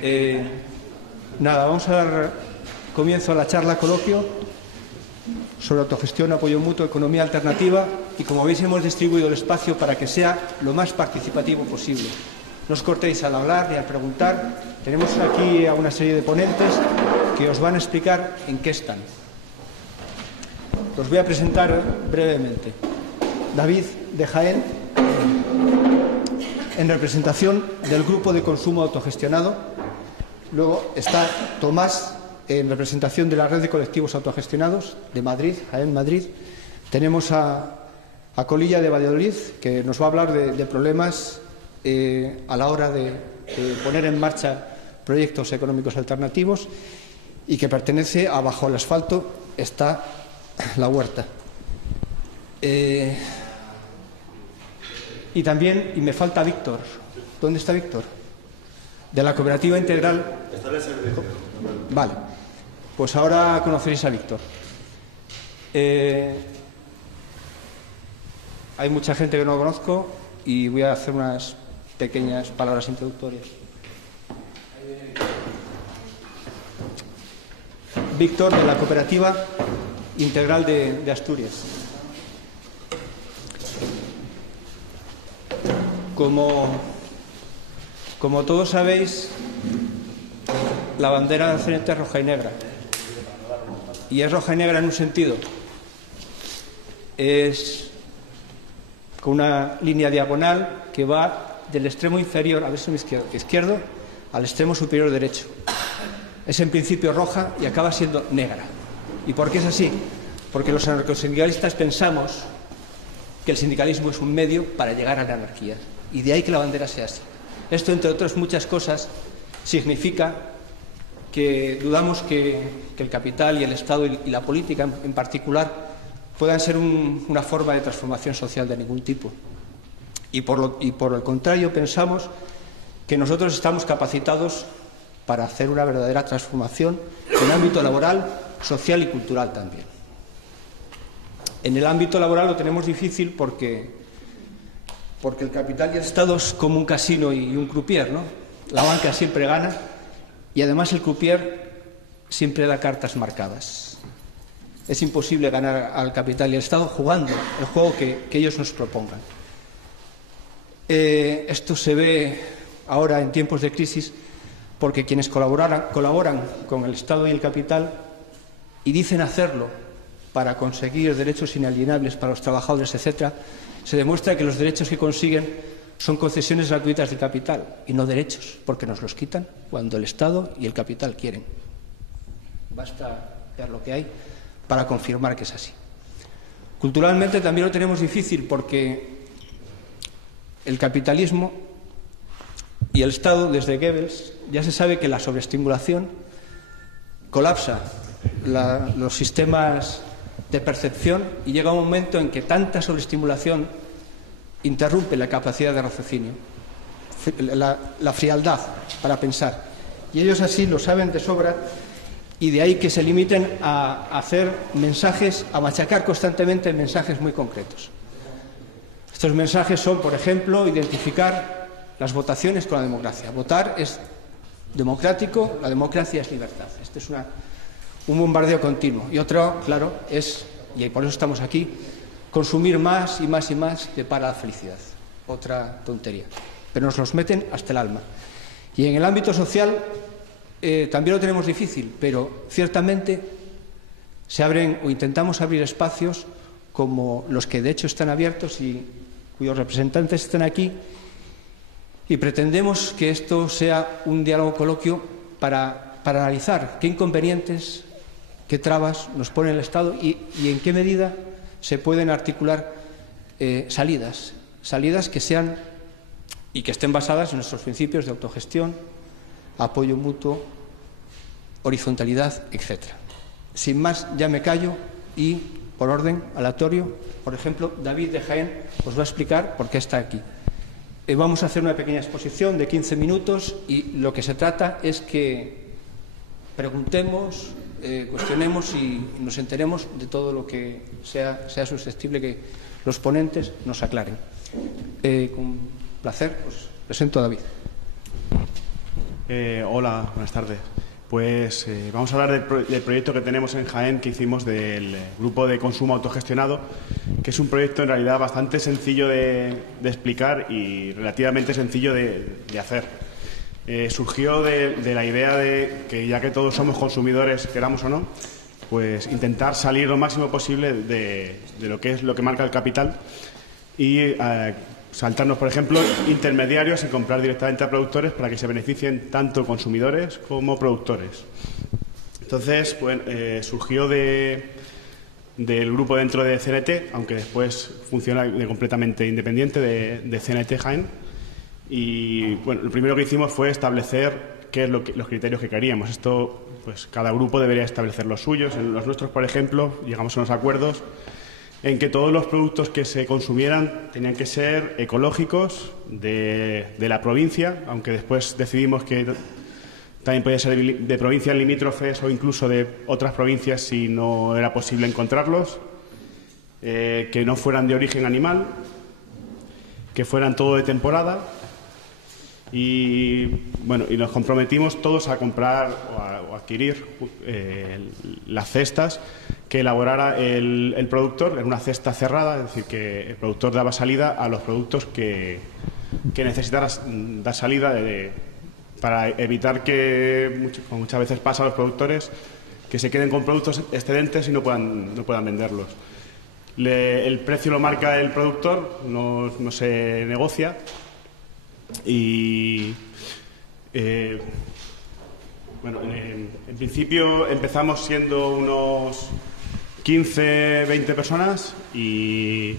Nada, vamos a dar comienzo a la charla coloquio sobre autogestión, apoyo mutuo, economía alternativa, y como veis hemos distribuido el espacio para que sea lo más participativo posible. No os cortéis al hablar ni al preguntar. Tenemos aquí a una serie de ponentes que os van a explicar en qué están. Los voy a presentar brevemente. David de Jaén, en representación del Grupo de Consumo Autogestionado. Luego está Tomás, en representación de la Red de Colectivos Autogestionados de Madrid, Jaén, Madrid. Tenemos a Colilla de Valladolid, que nos va a hablar de problemas a la hora de poner en marcha proyectos económicos alternativos, y que pertenece a Bajo el Asfalto está la Huerta. Y también, y me falta Víctor. ¿Dónde está Víctor? De la Cooperativa Integral. Está en el servicio. Vale, pues ahora conoceréis a Víctor. Hay mucha gente que no conozco y voy a hacer unas pequeñas palabras introductorias. Víctor, de la Cooperativa Integral de Asturias. Como todos sabéis, la bandera del CNT es roja y negra. Y es roja y negra en un sentido. Es con una línea diagonal que va del extremo inferior, a ver si izquierdo, al extremo superior derecho. Es en principio roja y acaba siendo negra. ¿Y por qué es así? Porque los anarcosindicalistas pensamos que el sindicalismo es un medio para llegar a la anarquía. Y de ahí que la bandera sea así. Esto, entre otras muchas cosas, significa que dudamos que el capital y el Estado y la política en particular puedan ser una forma de transformación social de ningún tipo. Y por el contrario, pensamos que nosotros estamos capacitados para hacer una verdadera transformación en el ámbito laboral, social y cultural también. En el ámbito laboral lo tenemos difícil porque el capital y el Estado es como un casino y un croupier, ¿no? La banca siempre gana y además el croupier siempre da cartas marcadas. Es imposible ganar al capital y al Estado jugando el juego que ellos nos propongan. Esto se ve ahora en tiempos de crisis porque quienes colaboran con el Estado y el capital y dicen hacerlo para conseguir derechos inalienables para los trabajadores, etcétera, se demuestra que los derechos que consiguen son concesiones gratuitas del capital y no derechos, porque nos los quitan cuando el Estado y el capital quieren. Basta ver lo que hay para confirmar que es así. Culturalmente también lo tenemos difícil porque el capitalismo y el Estado, desde Goebbels, ya se sabe que la sobreestimulación colapsa los sistemas de percepción y llega un momento en que tanta sobreestimulación interrumpe la capacidad de raciocinio, la frialdad para pensar. Y ellos así lo saben de sobra, y de ahí que se limiten a hacer mensajes, a machacar constantemente mensajes muy concretos. Estos mensajes son, por ejemplo, identificar las votaciones con la democracia. Votar es democrático, la democracia es libertad. Este es un bombardeo continuo. Y otro, claro, es, y por eso estamos aquí, consumir más y más y más que para la felicidad. Otra tontería. Pero nos los meten hasta el alma. Y en el ámbito social también lo tenemos difícil, pero ciertamente se abren o intentamos abrir espacios como los que de hecho están abiertos y cuyos representantes están aquí, y pretendemos que esto sea un diálogo coloquio para analizar qué inconvenientes, qué trabas nos pone el Estado y en qué medida se pueden articular salidas que sean y que estén basadas en nuestros principios de autogestión, apoyo mutuo, horizontalidad, etc. Sin más, ya me callo y, por orden aleatorio, por ejemplo, David de Jaén os va a explicar por qué está aquí. Vamos a hacer una pequeña exposición de 15 minutos y lo que se trata es que preguntemos, cuestionemos y nos enteremos de todo lo que sea susceptible que los ponentes nos aclaren. Con placer, pues presento a David. Hola, buenas tardes. Pues vamos a hablar del proyecto que tenemos en Jaén, que hicimos del grupo de consumo autogestionado, que es un proyecto en realidad bastante sencillo de explicar y relativamente sencillo de hacer. Surgió de la idea de que, ya que todos somos consumidores, queramos o no, pues intentar salir lo máximo posible de lo que marca el capital y saltarnos, por ejemplo, intermediarios y comprar directamente a productores para que se beneficien tanto consumidores como productores. Entonces, bueno, surgió del grupo dentro de CNT, aunque después funciona completamente independiente de CNT Jaén. Y bueno, lo primero que hicimos fue establecer los criterios que queríamos. Esto, pues cada grupo debería establecer los suyos. En los nuestros, por ejemplo, llegamos a unos acuerdos en que todos los productos que se consumieran tenían que ser ecológicos de la provincia, aunque después decidimos que también podía ser de provincias limítrofes o incluso de otras provincias si no era posible encontrarlos, que no fueran de origen animal, que fueran todo de temporada y bueno, y nos comprometimos todos a comprar o a adquirir las cestas que elaborara el productor en una cesta cerrada, es decir, que el productor daba salida a los productos que necesitara dar salida para evitar que, como muchas veces pasa a los productores, que se queden con productos excedentes y no puedan venderlos. El precio lo marca el productor, no se negocia y bueno, en principio empezamos siendo unos 15, 20 personas y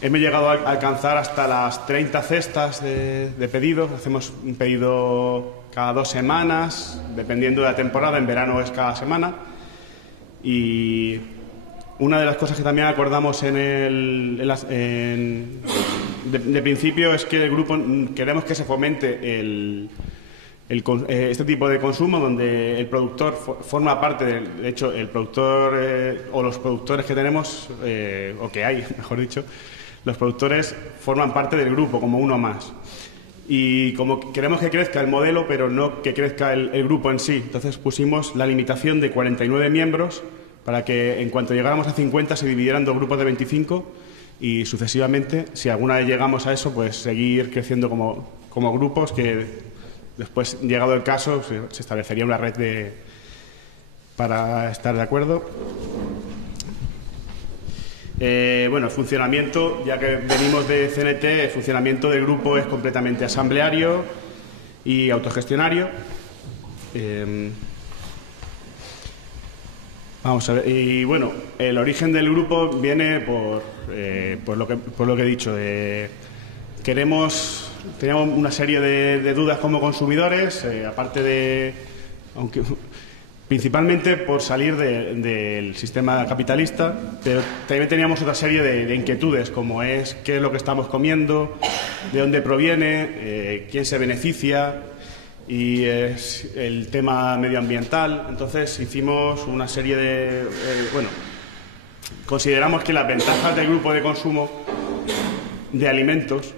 hemos llegado a alcanzar hasta las 30 cestas de pedidos. Hacemos un pedido cada 2 semanas, dependiendo de la temporada. En verano es cada semana. Y una de las cosas que también acordamos de principio es que el grupo queremos que se fomente este tipo de consumo donde el productor forma parte de hecho el productor o los productores que tenemos o que hay, mejor dicho, los productores forman parte del grupo como uno más y como queremos que crezca el modelo pero no que crezca el grupo en sí, entonces pusimos la limitación de 49 miembros para que en cuanto llegáramos a 50 se dividieran 2 grupos de 25 y sucesivamente, si alguna vez llegamos a eso, pues seguir creciendo como grupos que después, llegado el caso, se establecería una red para estar de acuerdo. Bueno, el funcionamiento, ya que venimos de CNT, el funcionamiento del grupo es completamente asambleario y autogestionario. Vamos a ver, y bueno, el origen del grupo viene por lo que he dicho. Teníamos una serie de dudas como consumidores, principalmente por salir del sistema capitalista, pero también teníamos otra serie de inquietudes, como es qué es lo que estamos comiendo, de dónde proviene, quién se beneficia y el tema medioambiental. Entonces hicimos una serie consideramos que las ventajas del grupo de consumo de alimentos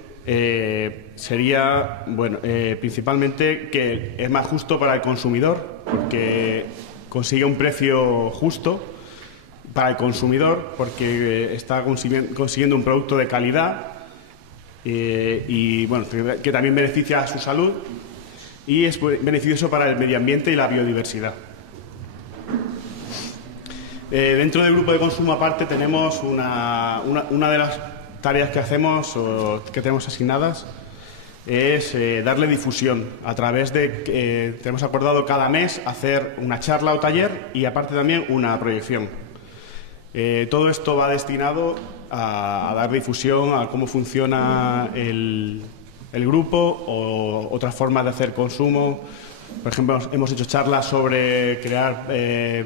sería, principalmente que es más justo para el consumidor, porque consigue un precio justo para el consumidor, porque está consiguiendo un producto de calidad y bueno, que también beneficia a su salud y es beneficioso para el medio ambiente y la biodiversidad. Dentro del grupo de consumo aparte tenemos una de las tareas que hacemos o que tenemos asignadas es darle difusión a través de tenemos acordado cada mes hacer una charla o taller y aparte también una proyección. Todo esto va destinado a dar difusión a cómo funciona el grupo o otras formas de hacer consumo. Por ejemplo, hemos hecho charlas sobre crear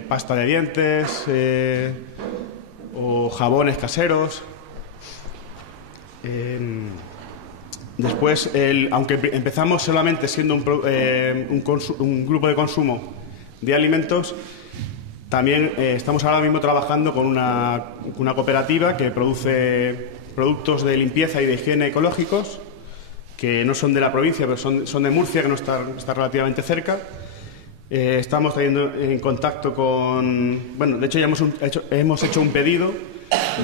pasta de dientes o jabones caseros. Después, aunque empezamos solamente siendo un grupo de consumo de alimentos, también estamos ahora mismo trabajando con una cooperativa que produce productos de limpieza y de higiene ecológicos que no son de la provincia, pero son de Murcia, que no está relativamente cerca. Estamos trayendo en contacto con... Bueno, de hecho ya hemos hecho un pedido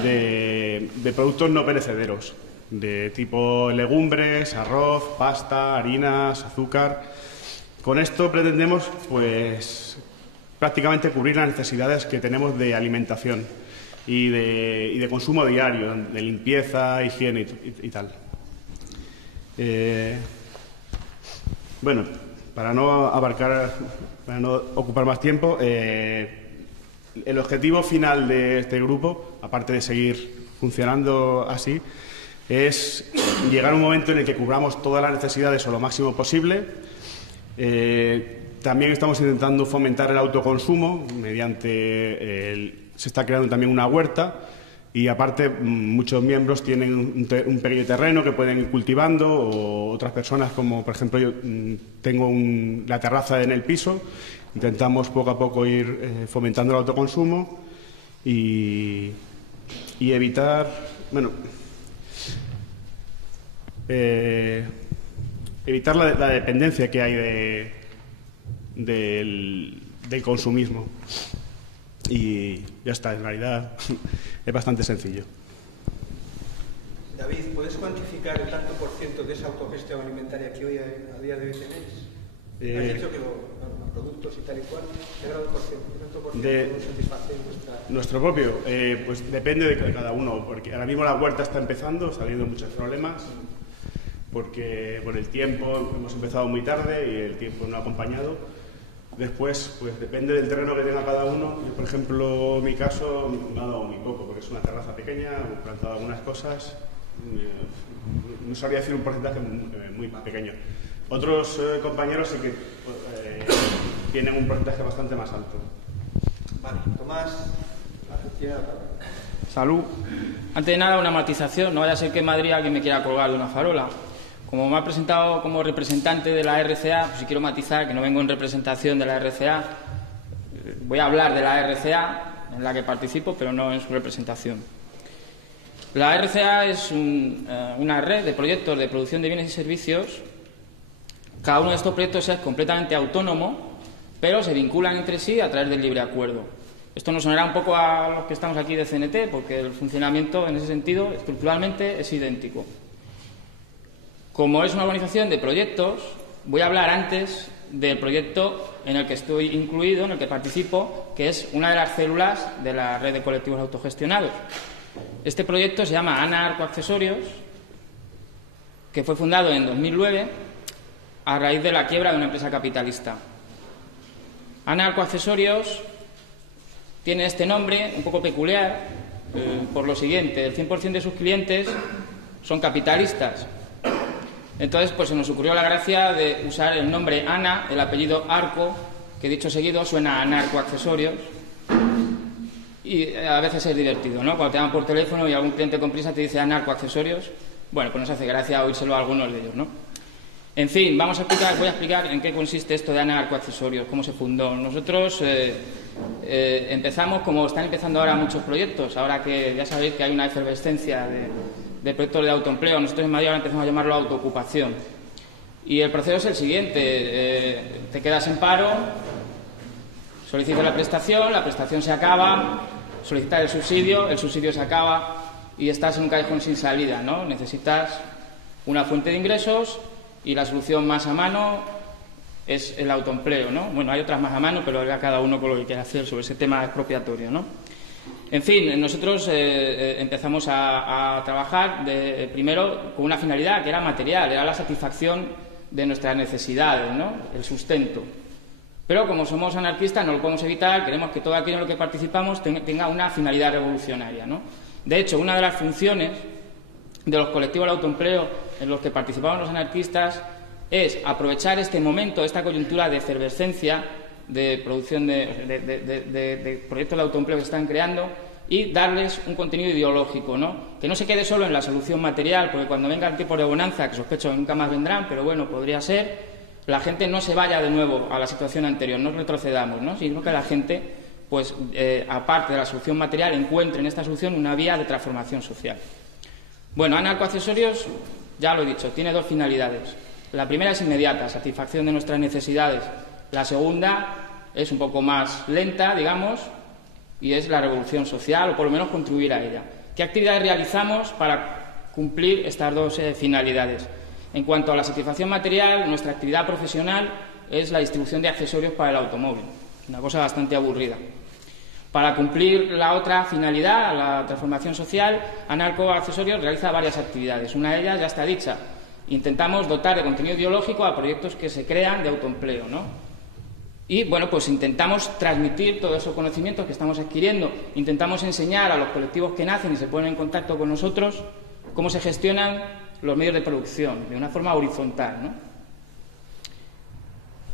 de productos no perecederos, de tipo legumbres, arroz, pasta, harinas, azúcar. Con esto pretendemos, pues, prácticamente cubrir las necesidades que tenemos de alimentación y de consumo diario, de limpieza, higiene y tal. Bueno, para no ocupar más tiempo, el objetivo final de este grupo, aparte de seguir funcionando así, es llegar a un momento en el que cubramos todas las necesidades o lo máximo posible. También estamos intentando fomentar el autoconsumo mediante se está creando también una huerta y aparte muchos miembros tienen un pequeño terreno que pueden ir cultivando, o otras personas, como por ejemplo yo tengo la terraza en el piso. Intentamos poco a poco ir fomentando el autoconsumo y evitar, bueno, evitar la dependencia que hay del consumismo. Y ya está, en realidad es bastante sencillo. David, ¿puedes cuantificar el tanto por ciento de esa autogestión alimentaria que hoy a día de hoy tenéis? Has dicho que los productos y tal y cual, ¿qué grado por ciento? ¿Qué tanto por ciento satisface nuestro propio? Pues depende de cada uno, porque ahora mismo la huerta está empezando, saliendo muchos problemas, porque por el tiempo hemos empezado muy tarde y el tiempo no ha acompañado. Después, pues depende del terreno que tenga cada uno. Yo, por ejemplo, en mi caso me ha dado muy poco, porque es una terraza pequeña, hemos plantado algunas cosas. No sabría decir un porcentaje muy pequeño. Otros compañeros sí que tienen un porcentaje bastante más alto. Vale, Tomás, tiene la palabra. Salud. Antes de nada, una matización. No vaya a ser que en Madrid alguien me quiera colgar de una farola. Como me ha presentado como representante de la RCA, pues si quiero matizar que no vengo en representación de la RCA, voy a hablar de la RCA en la que participo, pero no en su representación. La RCA es una red de proyectos de producción de bienes y servicios. Cada uno de estos proyectos es completamente autónomo, pero se vinculan entre sí a través del libre acuerdo. Esto nos sonará un poco a los que estamos aquí de CNT, porque el funcionamiento en ese sentido estructuralmente es idéntico. Como es una organización de proyectos, voy a hablar antes del proyecto en el que estoy incluido, en el que participo, que es una de las células de la red de colectivos autogestionados. Este proyecto se llama ANA Arcoaccesorios, que fue fundado en 2009 a raíz de la quiebra de una empresa capitalista. ANA Arcoaccesorios tiene este nombre un poco peculiar por lo siguiente: el 100% de sus clientes son capitalistas. Entonces, pues se nos ocurrió la gracia de usar el nombre Ana, el apellido Arco, que dicho seguido suena a narcoaccesorios, y a veces es divertido, ¿no? Cuando te llaman por teléfono y algún cliente con prisa te dice narcoaccesorios, bueno, pues nos hace gracia oírselo a algunos de ellos, ¿no? En fin, voy a explicar en qué consiste esto de ANA Arcoaccesorios, cómo se fundó. Nosotros empezamos, como están empezando ahora muchos proyectos, ahora que ya sabéis que hay una efervescencia de proyectos de autoempleo. Nosotros en Madrid ahora empezamos a llamarlo autoocupación. Y el proceso es el siguiente: te quedas en paro, solicitas la prestación se acaba, solicitas el subsidio se acaba y estás en un callejón sin salida, ¿no? Necesitas una fuente de ingresos y la solución más a mano es el autoempleo, ¿no? Bueno, hay otras más a mano, pero haga cada uno con lo que quiera hacer sobre ese tema expropiatorio, ¿no? En fin, nosotros empezamos a trabajar primero con una finalidad que era material, era la satisfacción de nuestras necesidades, ¿no? El sustento. Pero como somos anarquistas no lo podemos evitar, queremos que todo aquello en lo que participamos tenga una finalidad revolucionaria, ¿no? De hecho, una de las funciones de los colectivos de autoempleo en los que participaban los anarquistas es aprovechar este momento, esta coyuntura de efervescencia de producción de proyectos de autoempleo que se están creando y darles un contenido ideológico, ¿no? Que no se quede solo en la solución material, porque cuando vengan tiempos de bonanza, que sospecho que nunca más vendrán, pero bueno, podría ser, la gente no se vaya de nuevo a la situación anterior, no retrocedamos, ¿no? Sino que la gente, pues, aparte de la solución material, encuentre en esta solución una vía de transformación social. Bueno, ANA Arcoaccesorios ya lo he dicho, tiene dos finalidades. La primera es inmediata, satisfacción de nuestras necesidades. La segunda es un poco más lenta, digamos, y es la revolución social, o por lo menos contribuir a ella. ¿Qué actividades realizamos para cumplir estas dos finalidades? En cuanto a la satisfacción material, nuestra actividad profesional es la distribución de accesorios para el automóvil, una cosa bastante aburrida. Para cumplir la otra finalidad, la transformación social, Anarco Accesorios realiza varias actividades. Una de ellas ya está dicha. Intentamos dotar de contenido ideológico a proyectos que se crean de autoempleo, ¿no? Y, bueno, pues intentamos transmitir todos esos conocimientos que estamos adquiriendo. Intentamos enseñar a los colectivos que nacen y se ponen en contacto con nosotros cómo se gestionan los medios de producción, de una forma horizontal, ¿no?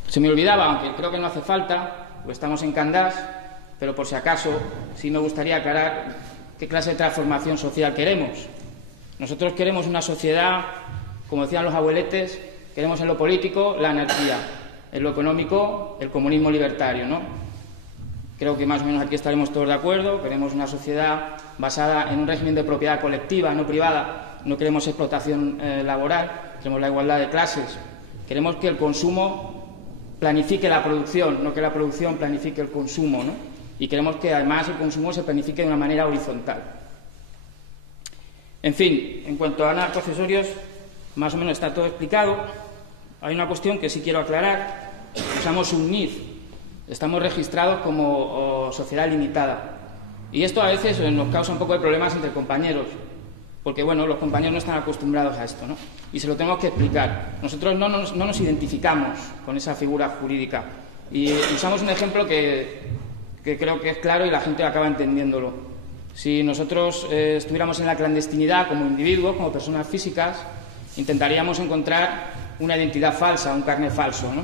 Se me olvidaba, aunque creo que no hace falta, pues estamos en Candás, pero por si acaso sí me gustaría aclarar qué clase de transformación social queremos. Nosotros queremos una sociedad, como decían los abueletes, queremos en lo político la anarquía, en lo económico el comunismo libertario, ¿no? Creo que más o menos aquí estaremos todos de acuerdo. Queremos una sociedad basada en un régimen de propiedad colectiva, no privada. No queremos explotación laboral, queremos la igualdad de clases. Queremos que el consumo planifique la producción, no que la producción planifique el consumo, ¿no? Y queremos que además el consumo se planifique de una manera horizontal. En fin, en cuanto a Anarco Accesorios, más o menos está todo explicado. Hay una cuestión que sí quiero aclarar. Usamos un NIF, estamos registrados como sociedad limitada. Y esto a veces nos causa un poco de problemas entre compañeros, porque bueno, los compañeros no están acostumbrados a esto, ¿no? Y se lo tenemos que explicar. Nosotros no nos identificamos con esa figura jurídica. Y usamos un ejemplo que creo que es claro y la gente acaba entendiéndolo. Si nosotros estuviéramos en la clandestinidad como individuos, como personas físicas, intentaríamos encontrar una identidad falsa, un carné falso, ¿no?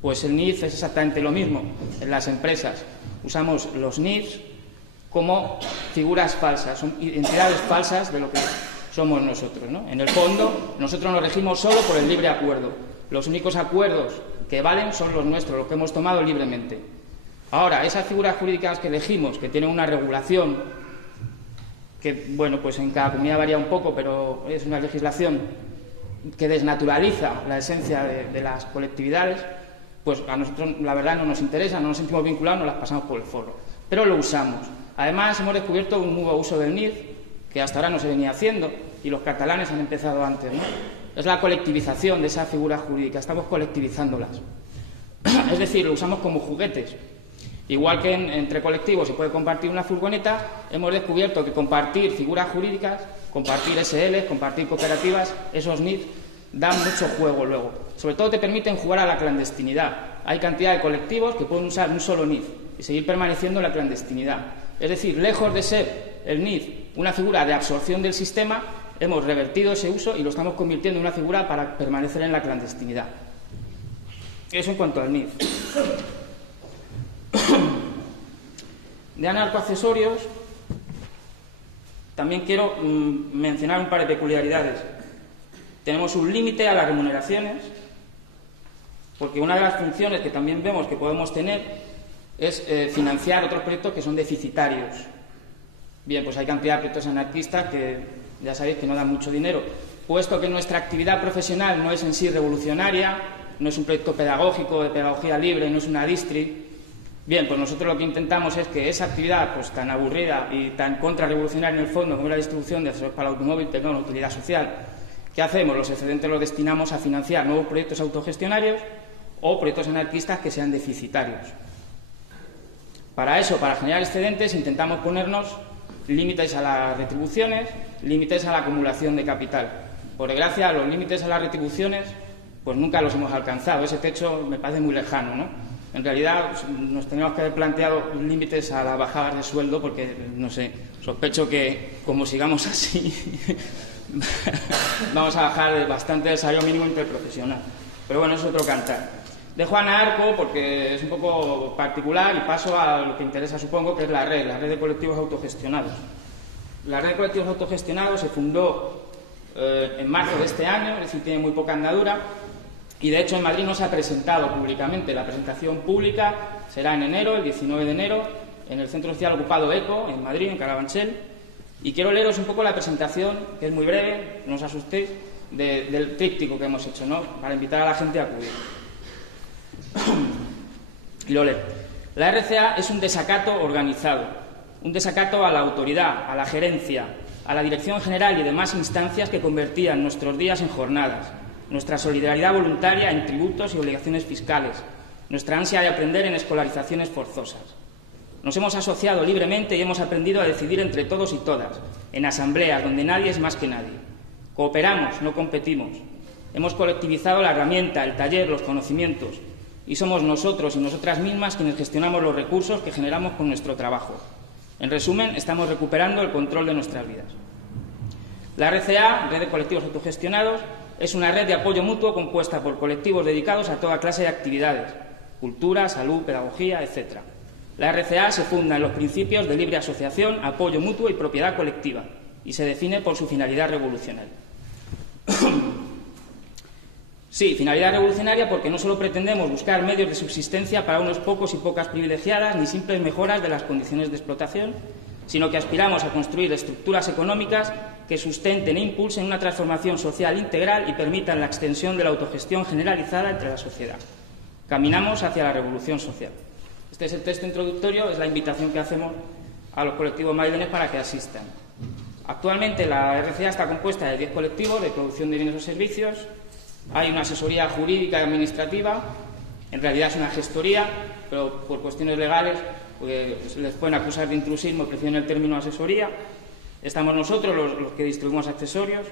Pues el NIF es exactamente lo mismo. En las empresas usamos los NIFs como figuras falsas, son identidades falsas de lo que somos nosotros, ¿no? En el fondo, nosotros nos regimos solo por el libre acuerdo. Los únicos acuerdos que valen son los nuestros, los que hemos tomado libremente. Ahora, esas figuras jurídicas que elegimos, que tienen una regulación, que, bueno, pues en cada comunidad varía un poco, pero es una legislación que desnaturaliza la esencia de las colectividades, pues a nosotros, la verdad, no nos interesa, no nos sentimos vinculados, nos las pasamos por el forro. Pero lo usamos. Además, hemos descubierto un nuevo uso del NIF, que hasta ahora no se venía haciendo, y los catalanes han empezado antes, ¿no? Es la colectivización de esas figuras jurídicas, estamos colectivizándolas. Es decir, lo usamos como juguetes. Igual que entre colectivos se puede compartir una furgoneta, hemos descubierto que compartir figuras jurídicas, compartir SL, compartir cooperativas, esos NIF dan mucho juego luego. Sobre todo te permiten jugar a la clandestinidad. Hay cantidad de colectivos que pueden usar un solo NIF y seguir permaneciendo en la clandestinidad. Es decir, lejos de ser el NIF una figura de absorción del sistema, hemos revertido ese uso y lo estamos convirtiendo en una figura para permanecer en la clandestinidad. Eso en cuanto al NIF. De Anarco Accesorios también quiero mencionar un par de peculiaridades. Tenemos un límite a las remuneraciones, porque una de las funciones que también vemos que podemos tener es financiar otros proyectos que son deficitarios. Bien, pues hay cantidad de proyectos anarquistas que ya sabéis que no dan mucho dinero. Puesto que nuestra actividad profesional no es en sí revolucionaria, no es un proyecto pedagógico, de pedagogía libre, no es una distri. Bien, pues nosotros lo que intentamos es que esa actividad pues tan aburrida y tan contrarrevolucionaria en el fondo como la distribución de accesorios para el automóvil tenga una utilidad social. ¿Qué hacemos? Los excedentes los destinamos a financiar nuevos proyectos autogestionarios o proyectos anarquistas que sean deficitarios. Para eso, para generar excedentes, intentamos ponernos límites a las retribuciones, límites a la acumulación de capital. Por desgracia, los límites a las retribuciones pues nunca los hemos alcanzado. Ese techo me parece muy lejano, ¿no? En realidad nos tenemos que haber planteado límites a las bajadas de sueldo porque, no sé, sospecho que como sigamos así vamos a bajar bastante el salario mínimo interprofesional. Pero bueno, es otro cantar. Dejo a Anarco porque es un poco particular y paso a lo que interesa, supongo, que es la red de colectivos autogestionados. La red de colectivos autogestionados se fundó en marzo de este año, es decir, tiene muy poca andadura. Y, de hecho, en Madrid no se ha presentado públicamente. La presentación pública será en enero, el 19 de enero, en el Centro Social Ocupado ECO, en Madrid, en Carabanchel. Y quiero leeros un poco la presentación, que es muy breve, no os asustéis, del tríptico que hemos hecho, ¿no? Para invitar a la gente a acudir. Y lo leo. La RCA es un desacato organizado, un desacato a la autoridad, a la gerencia, a la dirección general y demás instancias que convertían nuestros días en jornadas, nuestra solidaridad voluntaria en tributos y obligaciones fiscales, nuestra ansia de aprender en escolarizaciones forzosas. Nos hemos asociado libremente y hemos aprendido a decidir entre todos y todas, en asambleas donde nadie es más que nadie. Cooperamos, no competimos. Hemos colectivizado la herramienta, el taller, los conocimientos, y somos nosotros y nosotras mismas quienes gestionamos los recursos que generamos con nuestro trabajo. En resumen, estamos recuperando el control de nuestras vidas. La RCA, Red de Colectivos Autogestionados, es una red de apoyo mutuo compuesta por colectivos dedicados a toda clase de actividades: cultura, salud, pedagogía, etc. La RCA se funda en los principios de libre asociación, apoyo mutuo y propiedad colectiva, y se define por su finalidad revolucionaria. Sí, finalidad revolucionaria porque no solo pretendemos buscar medios de subsistencia para unos pocos y pocas privilegiadas ni simples mejoras de las condiciones de explotación, sino que aspiramos a construir estructuras económicas que sustenten e impulsen una transformación social integral y permitan la extensión de la autogestión generalizada entre la sociedad. Caminamos hacia la revolución social. Este es el texto introductorio, es la invitación que hacemos a los colectivos madrileños para que asistan. Actualmente la RCA está compuesta de 10 colectivos de producción de bienes o servicios. Hay una asesoría jurídica y administrativa, en realidad es una gestoría, pero por cuestiones legales pues, les pueden acusar de intrusismo, prefieren el término asesoría. Estamos nosotros, los que distribuimos accesorios,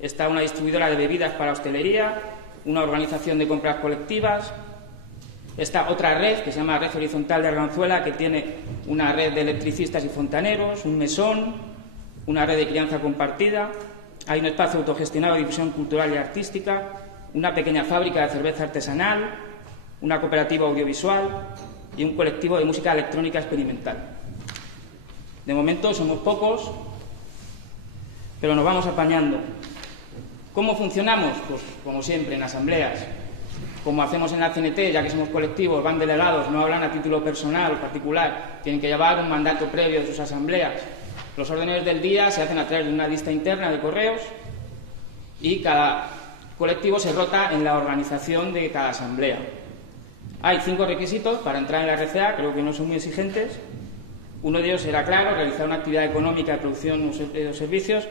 está una distribuidora de bebidas para hostelería, una organización de compras colectivas, está otra red que se llama Red Horizontal de Arganzuela, que tiene una red de electricistas y fontaneros, un mesón, una red de crianza compartida, hay un espacio autogestionado de difusión cultural y artística, una pequeña fábrica de cerveza artesanal, una cooperativa audiovisual y un colectivo de música electrónica experimental. De momento somos pocos, pero nos vamos apañando. ¿Cómo funcionamos? Pues como siempre, en asambleas. Como hacemos en la CNT, ya que somos colectivos, van delegados, no hablan a título personal o particular, tienen que llevar un mandato previo de sus asambleas. Los órdenes del día se hacen a través de una lista interna de correos y cada colectivo se rota en la organización de cada asamblea. Hay 5 requisitos para entrar en la RCA, creo que no son muy exigentes. Uno de ellos era, claro, realizar una actividad económica de producción de servicios.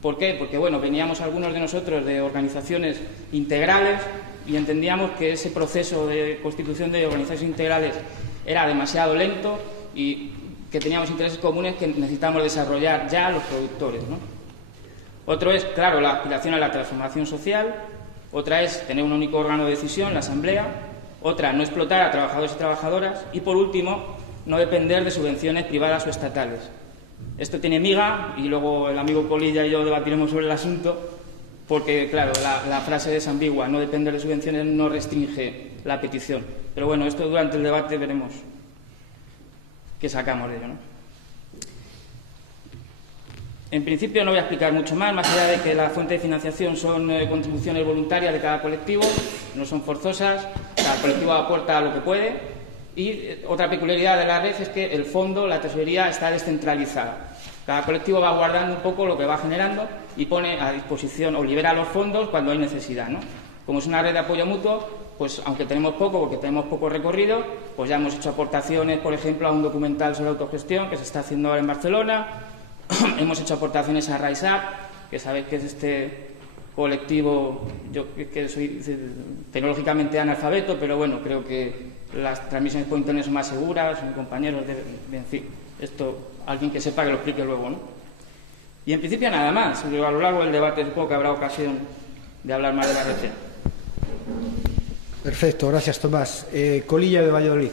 ¿Por qué? Porque, bueno, veníamos algunos de nosotros de organizaciones integrales y entendíamos que ese proceso de constitución de organizaciones integrales era demasiado lento y que teníamos intereses comunes que necesitamos desarrollar ya los productores, ¿no? Otro es, claro, la aspiración a la transformación social. Otra es tener un único órgano de decisión, la asamblea. Otra, no explotar a trabajadores y trabajadoras. Y, por último, no depender de subvenciones privadas o estatales. Esto tiene miga y luego el amigo Colilla y yo debatiremos sobre el asunto porque, claro, la frase es ambigua. No depender de subvenciones no restringe la petición. Pero, bueno, esto durante el debate veremos qué sacamos de ello, ¿no? En principio no voy a explicar mucho más allá de que la fuente de financiación son contribuciones voluntarias de cada colectivo, no son forzosas, cada colectivo aporta lo que puede y otra peculiaridad de la red es que el fondo, la tesorería, está descentralizada. Cada colectivo va guardando un poco lo que va generando y pone a disposición o libera los fondos cuando hay necesidad, ¿no? Como es una red de apoyo mutuo, pues aunque tenemos poco, porque tenemos poco recorrido, pues ya hemos hecho aportaciones, por ejemplo, a un documental sobre autogestión que se está haciendo ahora en Barcelona. Hemos hecho aportaciones a Rise Up, que sabéis que es este colectivo, yo que soy tecnológicamente analfabeto, pero bueno, creo que las transmisiones por internet son más seguras, son compañeros de en fin, esto alguien que sepa que lo explique luego, ¿no? Y en principio nada más, a lo largo del debate supongo que habrá ocasión de hablar más de la RCA. Perfecto, gracias Tomás. Colilla de Valladolid.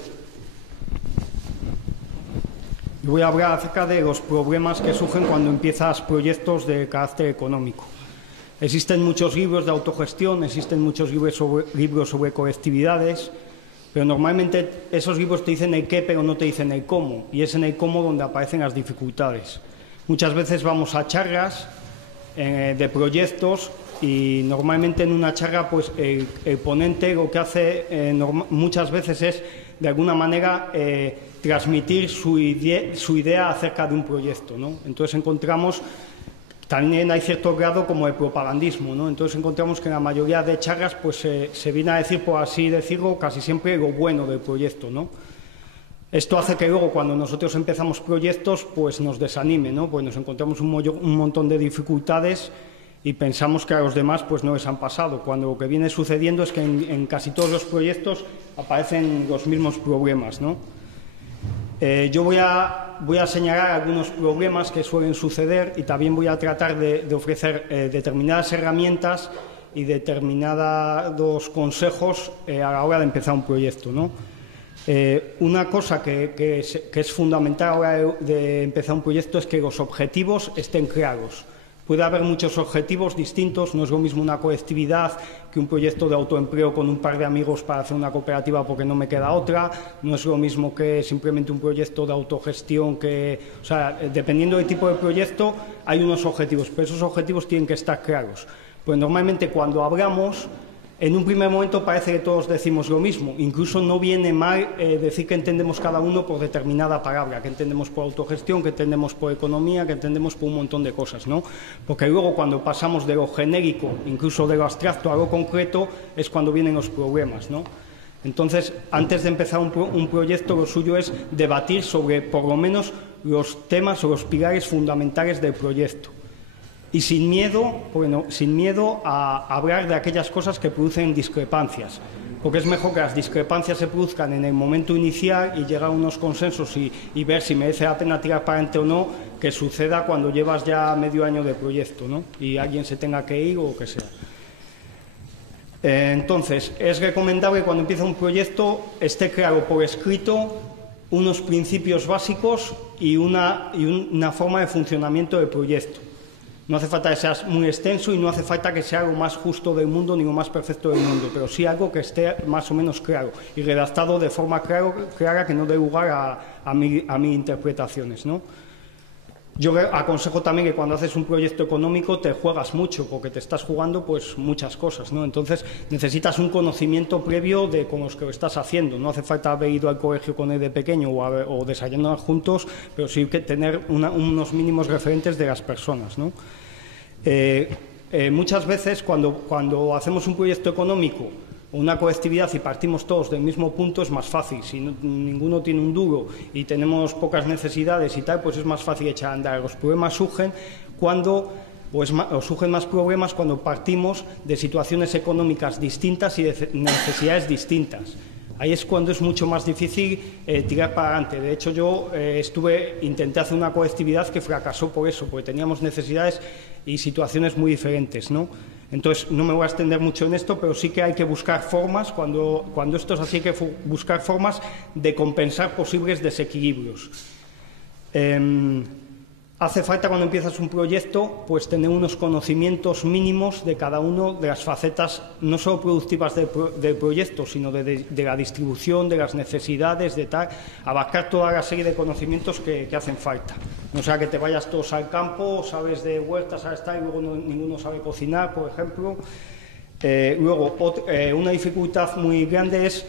Voy a hablar acerca de los problemas que surgen cuando empiezas proyectos de carácter económico. Existen muchos libros de autogestión, existen muchos libros sobre colectividades, pero normalmente esos libros te dicen el qué, pero no te dicen el cómo, y es en el cómo donde aparecen las dificultades. Muchas veces vamos a charlas de proyectos y normalmente en una charla pues el ponente lo que hace muchas veces es de alguna manera transmitir su idea acerca de un proyecto, ¿no? Entonces encontramos también hay cierto grado como de propagandismo, ¿no? Entonces encontramos que en la mayoría de charlas pues, se viene a decir, por así decirlo, casi siempre lo bueno del proyecto, ¿no? Esto hace que luego, cuando nosotros empezamos proyectos, pues nos desanime, ¿no? Pues nos encontramos un montón de dificultades y pensamos que a los demás pues no les han pasado, cuando lo que viene sucediendo es que en casi todos los proyectos aparecen los mismos problemas, ¿no? Yo voy a señalar algunos problemas que suelen suceder y también voy a tratar de ofrecer determinadas herramientas y determinados consejos a la hora de empezar un proyecto, ¿no? Una cosa que es fundamental a la hora de empezar un proyecto es que los objetivos estén claros. Puede haber muchos objetivos distintos, no es lo mismo una colectividad que un proyecto de autoempleo con un par de amigos para hacer una cooperativa porque no me queda otra, no es lo mismo que simplemente un proyecto de autogestión o sea, dependiendo del tipo de proyecto hay unos objetivos, pero esos objetivos tienen que estar claros. Pues normalmente cuando hablamos, en un primer momento parece que todos decimos lo mismo, incluso no viene mal decir que entendemos cada uno por determinada palabra, que entendemos por autogestión, que entendemos por economía, que entendemos por un montón de cosas, ¿no? Porque luego cuando pasamos de lo genérico, incluso de lo abstracto a lo concreto, es cuando vienen los problemas, ¿no? Entonces, antes de empezar un proyecto, lo suyo es debatir sobre, por lo menos, los temas o los pilares fundamentales del proyecto. Y sin miedo a hablar de aquellas cosas que producen discrepancias, porque es mejor que las discrepancias se produzcan en el momento inicial y llegar a unos consensos y ver si merece la pena tirar para adelante o no, que suceda cuando llevas ya medio año de proyecto, ¿no? Y alguien se tenga que ir o lo que sea. Entonces, es recomendable que cuando empieza un proyecto esté claro por escrito unos principios básicos y una forma de funcionamiento del proyecto. No hace falta que sea muy extenso y no hace falta que sea lo más justo del mundo ni lo más perfecto del mundo, pero sí algo que esté más o menos claro y redactado de forma clara que no dé lugar a mis interpretaciones, ¿no? Yo aconsejo también que cuando haces un proyecto económico te juegas mucho, porque te estás jugando pues muchas cosas, ¿no? Entonces necesitas un conocimiento previo con los que lo estás haciendo. No hace falta haber ido al colegio con él de pequeño o desayunar juntos, pero sí que tener unos mínimos referentes de las personas, ¿no? Muchas veces cuando hacemos un proyecto económico o una colectividad y partimos todos del mismo punto es más fácil. Si ninguno tiene un duro y tenemos pocas necesidades y tal, pues es más fácil echar a andar. Los problemas surgen surgen más problemas cuando partimos de situaciones económicas distintas y de necesidades distintas. Ahí es cuando es mucho más difícil tirar para adelante. De hecho, yo intenté hacer una colectividad que fracasó por eso, porque teníamos necesidades y situaciones muy diferentes, ¿no? Entonces, no me voy a extender mucho en esto, pero sí que hay que buscar formas, cuando esto es así, hay que buscar formas de compensar posibles desequilibrios. Hace falta, cuando empiezas un proyecto, pues tener unos conocimientos mínimos de cada una de las facetas, no solo productivas del proyecto, sino de la distribución, de las necesidades, de tal, abarcar toda la serie de conocimientos que hacen falta. No sea que te vayas todos al campo, sabes de huertas, sabes tal, y luego ninguno sabe cocinar, por ejemplo. Luego, una dificultad muy grande es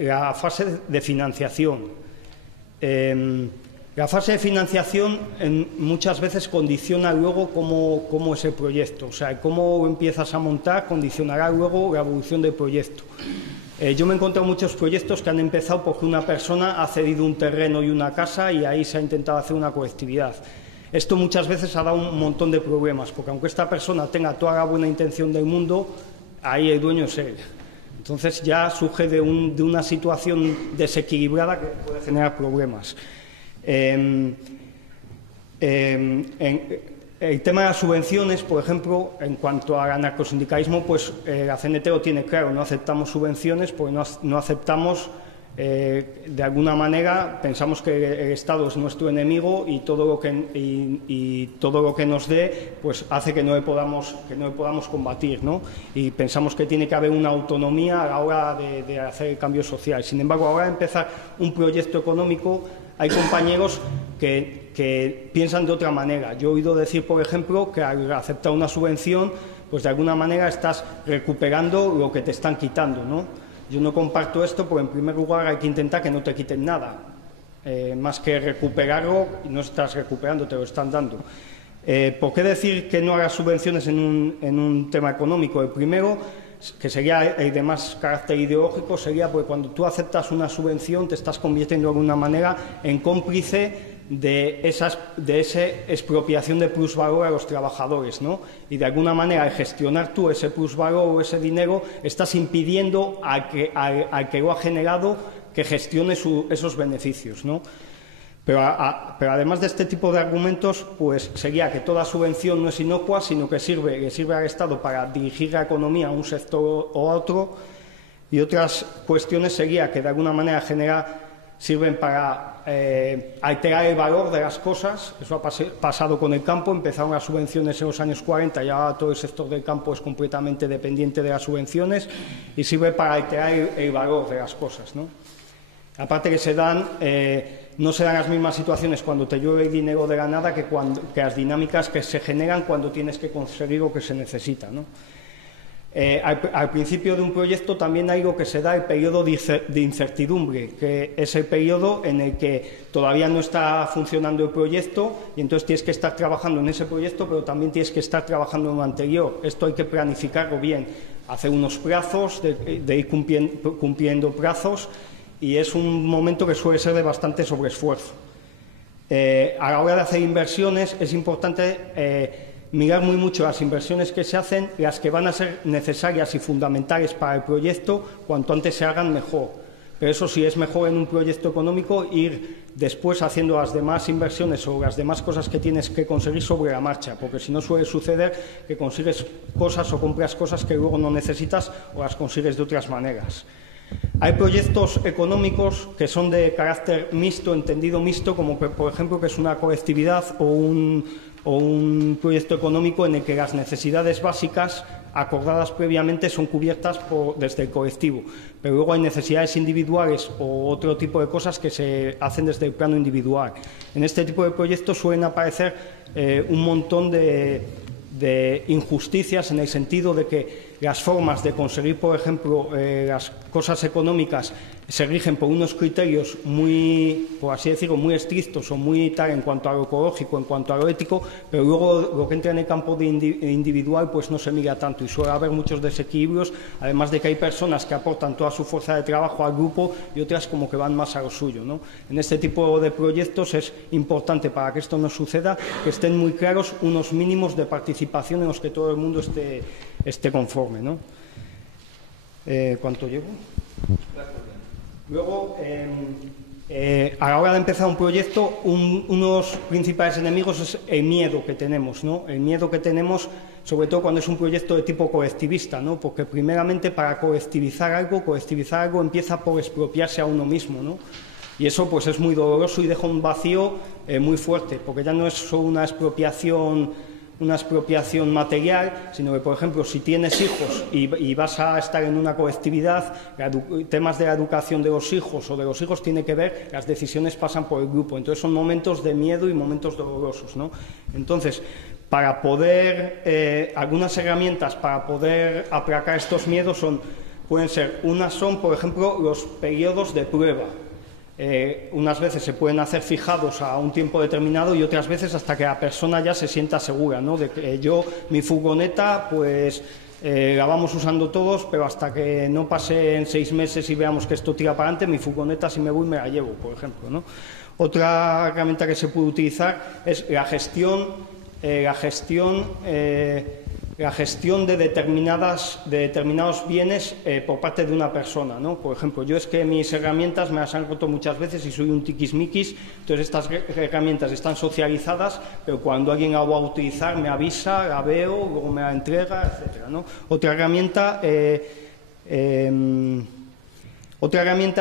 la fase de financiación. La fase de financiación muchas veces condiciona luego cómo es el proyecto, o sea, cómo empiezas a montar condicionará luego la evolución del proyecto. Yo me he encontrado muchos proyectos que han empezado porque una persona ha cedido un terreno y una casa y ahí se ha intentado hacer una colectividad. Esto muchas veces ha dado un montón de problemas, porque aunque esta persona tenga toda la buena intención del mundo, ahí el dueño es él. Entonces ya surge de una situación desequilibrada que puede generar problemas. El tema de las subvenciones, por ejemplo, en cuanto al anarcosindicalismo, pues la CNT lo tiene claro, no aceptamos subvenciones porque no aceptamos, de alguna manera, pensamos que el Estado es nuestro enemigo y todo lo que nos dé pues hace que no le podamos combatir, ¿no? Y pensamos que tiene que haber una autonomía a la hora de hacer el cambio social. Sin embargo, a la hora de empezar un proyecto económico, hay compañeros que piensan de otra manera. Yo he oído decir, por ejemplo, que al aceptar una subvención, pues de alguna manera estás recuperando lo que te están quitando, ¿no? Yo no comparto esto porque, en primer lugar, hay que intentar que no te quiten nada. Más que recuperarlo, no estás recuperando, te lo están dando. ¿Por qué decir que no hagas subvenciones en un tema económico? El primero, que sería el de más carácter ideológico, sería porque cuando tú aceptas una subvención te estás convirtiendo de alguna manera en cómplice de esa expropiación de plusvalor a los trabajadores, ¿no? Y de alguna manera, al gestionar tú ese plusvalor o ese dinero, estás impidiendo al que lo ha generado que gestione esos beneficios, ¿no? Pero además de este tipo de argumentos, pues sería que toda subvención no es inocua, sino que le sirve al Estado para dirigir la economía a un sector o a otro, y otras cuestiones sería que de alguna manera sirven para alterar el valor de las cosas. Eso ha pasado con el campo. Empezaron las subvenciones en los años 40 y ahora todo el sector del campo es completamente dependiente de las subvenciones y sirve para alterar el valor de las cosas, ¿no? Aparte que no se dan las mismas situaciones cuando te llueve el dinero de la nada que las dinámicas que se generan cuando tienes que conseguir lo que se necesita, ¿no? Al principio de un proyecto también hay algo que se da el periodo de incertidumbre, que es el periodo en el que todavía no está funcionando el proyecto y entonces tienes que estar trabajando en ese proyecto, pero también tienes que estar trabajando en lo anterior. Esto hay que planificarlo bien, hacer unos plazos, de ir cumpliendo plazos, y es un momento que suele ser de bastante sobreesfuerzo. A la hora de hacer inversiones es importante mirar muy mucho las inversiones que se hacen, las que van a ser necesarias y fundamentales para el proyecto, cuanto antes se hagan mejor. Pero eso sí, es mejor en un proyecto económico ir después haciendo las demás inversiones o las demás cosas que tienes que conseguir sobre la marcha, porque si no suele suceder que consigues cosas o compras cosas que luego no necesitas o las consigues de otras maneras. Hay proyectos económicos que son de carácter mixto, entendido mixto, como por ejemplo que es una colectividad o un proyecto económico en el que las necesidades básicas acordadas previamente son cubiertas desde el colectivo, pero luego hay necesidades individuales o otro tipo de cosas que se hacen desde el plano individual. En este tipo de proyectos suelen aparecer un montón de injusticias, en el sentido de que las formas de conseguir, por ejemplo, las cosas económicas se rigen por unos criterios muy, por así decirlo, muy estrictos o muy tal en cuanto a lo ecológico, en cuanto a lo ético, pero luego lo que entra en el campo individual pues no se mira tanto y suele haber muchos desequilibrios, además de que hay personas que aportan toda su fuerza de trabajo al grupo y otras como que van más a lo suyo, ¿no? En este tipo de proyectos es importante, para que esto no suceda, que estén muy claros unos mínimos de participación en los que todo el mundo esté conforme, ¿no? ¿Cuánto llevo? Luego, a la hora de empezar un proyecto, unos principales enemigos es el miedo que tenemos, ¿no? El miedo que tenemos, sobre todo cuando es un proyecto de tipo colectivista, ¿no? Porque primeramente para colectivizar algo empieza por expropiarse a uno mismo, ¿no? Y eso pues es muy doloroso y deja un vacío muy fuerte, porque ya no es solo una expropiación material, sino que, por ejemplo, si tienes hijos y vas a estar en una colectividad, temas de la educación de los hijos o de los hijos tiene que ver, las decisiones pasan por el grupo. Entonces son momentos de miedo y momentos dolorosos, ¿no? Entonces, para poder, algunas herramientas para poder aplacar estos miedos pueden ser, por ejemplo, los periodos de prueba. Unas veces se pueden hacer fijados a un tiempo determinado y otras veces hasta que la persona ya se sienta segura, ¿no? De que mi furgoneta, pues la vamos usando todos, pero hasta que no pasen 6 meses y veamos que esto tira para adelante, mi furgoneta, si me voy, me la llevo, por ejemplo, ¿no? Otra herramienta que se puede utilizar es la gestión de determinados bienes por parte de una persona, ¿no? Por ejemplo, yo es que mis herramientas me las han roto muchas veces y soy un tiquismiquis, entonces estas herramientas están socializadas, pero cuando alguien la va a utilizar me avisa, la veo, luego me la entrega, etcétera, ¿no? Otra herramienta